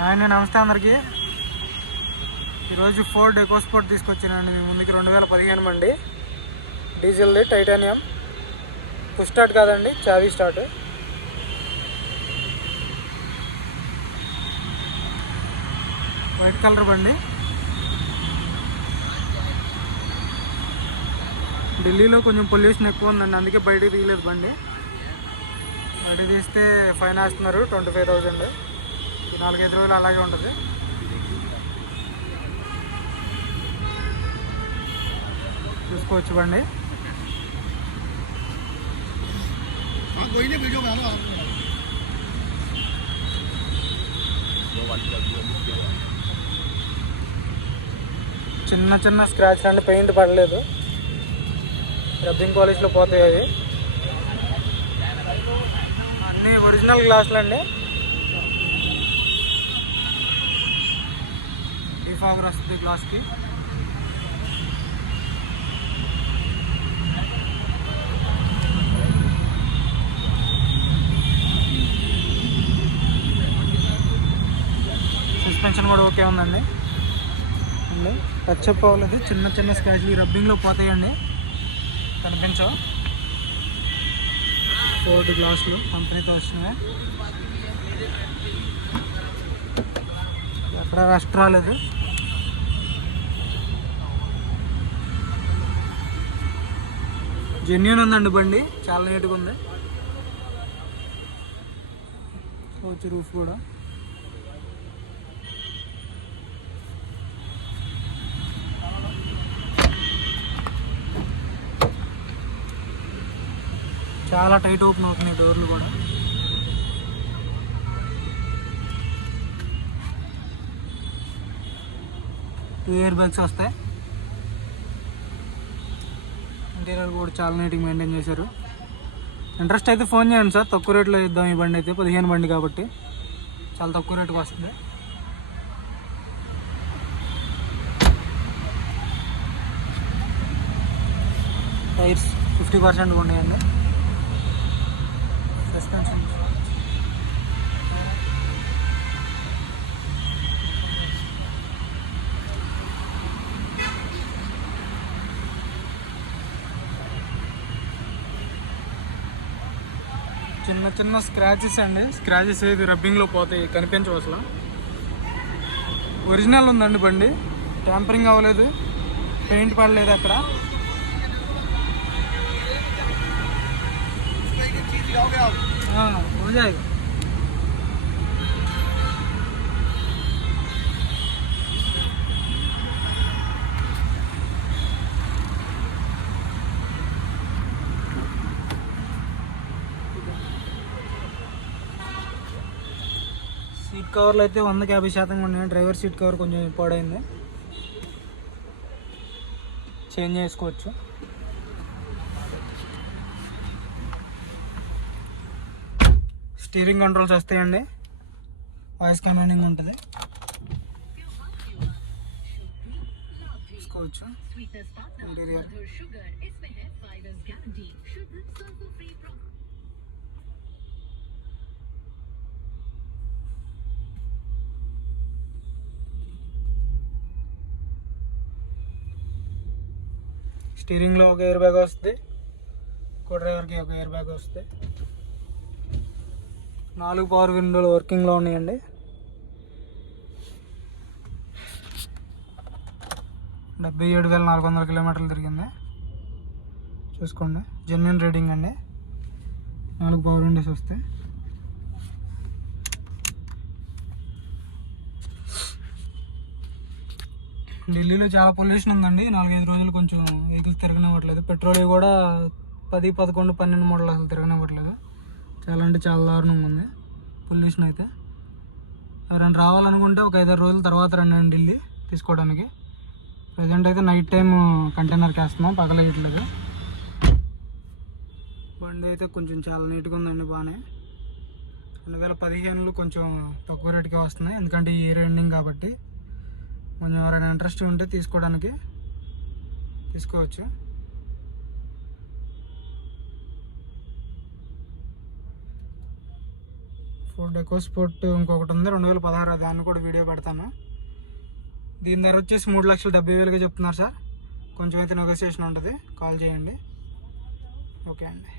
ఆయన నమస్తే అందరికీ. ఈరోజు ఫోర్డ్ ఎకోస్పోర్ట్ తీసుకొచ్చానండి మీ ముందుకి. 2015 బండి, డీజిల్ది, టైటానియం. పుష్ స్టార్ట్ కాదండి, చావీ స్టార్ట్. వైట్ కలర్ బండి. ఢిల్లీలో కొంచెం పొల్యూషన్ ఎక్కువ ఉందండి, అందుకే బయటకు తీయలేదు బండి. బయట తీస్తే ఫైన్ వేస్తున్నారు 25,000. 4-5 రోజులు అలాగే ఉంటుంది. చూసుకోవచ్చు బండి. చిన్న చిన్న స్క్రాచ్ అంటే పెయింట్ పడలేదు, రబ్బింగ్ పాలిష్లో పోతాయి అవి. అన్నీ ఒరిజినల్ గ్లాసులు అండి. డిఫాగర్ వస్తుంది గ్లాస్కి. సస్పెన్షన్ కూడా ఓకే ఉందండి. టచ్ అప్ అవ్వలేదు, చిన్న చిన్న స్క్రాచ్లు రబ్బింగ్లో పోతాయండి, కనిపించవు. ఫోర్డ్ గ్లాసులు కంపెనీతో వస్తున్నాయి, ఎక్కడ రస్ట్ రాలేదు. జెన్యూన్ ఉందండి బండి, చాలా నీట్గా ఉంది. వచ్చి రూఫ్ కూడా చాలా టైట్ ఓపెన్ అవుతున్నాయి డోర్లు కూడా. టూ ఇయర్ బ్యాగ్స్ వస్తాయి. ఇంటీరియర్ కూడా చాలా నీట్గా మెయింటైన్ చేశారు. ఇంట్రెస్ట్ అయితే ఫోన్ చేయండి సార్, తక్కువ రేట్లో ఇద్దాం. ఈ బండి అయితే 15 బండి కాబట్టి చాలా తక్కువ రేటుకి వస్తుంది. టైర్స్ 50% ఉన్నాయండి. సస్పెన్షన్ చిన్న చిన్న స్క్రాచెస్ అండి. స్క్రాచెస్ ఏది రబ్బింగ్లో పోతాయి, కనిపించవు అసలు. ఒరిజినల్ ఉందండి బండి, ట్యాంపరింగ్ అవ్వలేదు, పెయింట్ పడలేదు అక్కడ. हो जाएगा. సీట్ కవర్లు అయితే 150% ఉన్నాయి. డ్రైవర్ సీట్ కవర్ కొంచెం పాడైంది, చేంజ్ చేసుకోవచ్చు. స్టీరింగ్ కంట్రోల్స్ వస్తాయండి, వాయిస్ కమాండింగ్ ఉంటుంది, చూసుకోవచ్చు. ఇంటీరియర్ స్టీరింగ్లో ఒక ఎయిర్ బ్యాగ్ వస్తుంది, కో డ్రైవర్కి ఒక ఎయిర్ బ్యాగ్ వస్తుంది. 4 పవర్ విండోలు వర్కింగ్లో ఉన్నాయండి. $77,400 కిలోమీటర్లు తిరిగింది, చూసుకోండి. జెన్యూన్ రేటింగ్ అండి. 4 పవర్ విండోస్ వస్తాయి. ఢిల్లీలో చాలా పొల్యూషన్ ఉందండి. 4-5 రోజులు కొంచెం వెహికల్స్ తిరగనివ్వట్లేదు. పెట్రోల్ కూడా 10, 11, 12 మోడల్ అసలు తిరగనివ్వట్లేదు. చాలా అంటే చాలా దారుణంగా ఉంది పొల్యూషన్ అయితే. ఎవరైనా రావాలనుకుంటే ఒక 5-6 రోజుల తర్వాత రండి ఢిల్లీ తీసుకోవడానికి. ప్రజెంట్ అయితే నైట్ టైం కంటైనర్కి వేస్తున్నాం, పగలగట్లేదు. బండి అయితే కొంచెం చాలా నీట్గా ఉందండి, బాగానే. 2015 కొంచెం తక్కువ రేటుకే వస్తున్నాయి, ఎందుకంటే ఈ ఇయర్ ఎండింగ్ కాబట్టి. కొంచెం ఎవరైనా ఇంట్రెస్ట్ ఉంటే తీసుకోవచ్చు. ఫోర్డ్ ఎకోస్పోర్ట్ ఇంకొకటి ఉంది 2016, దాన్ని కూడా వీడియో పెడతాను. దీని ధర వచ్చేసి 3,70,000గా చెప్తున్నారు సార్. కొంచెం అయితే నెగోసియేషన్ ఉంటుంది, కాల్ చేయండి. ఓకే అండి.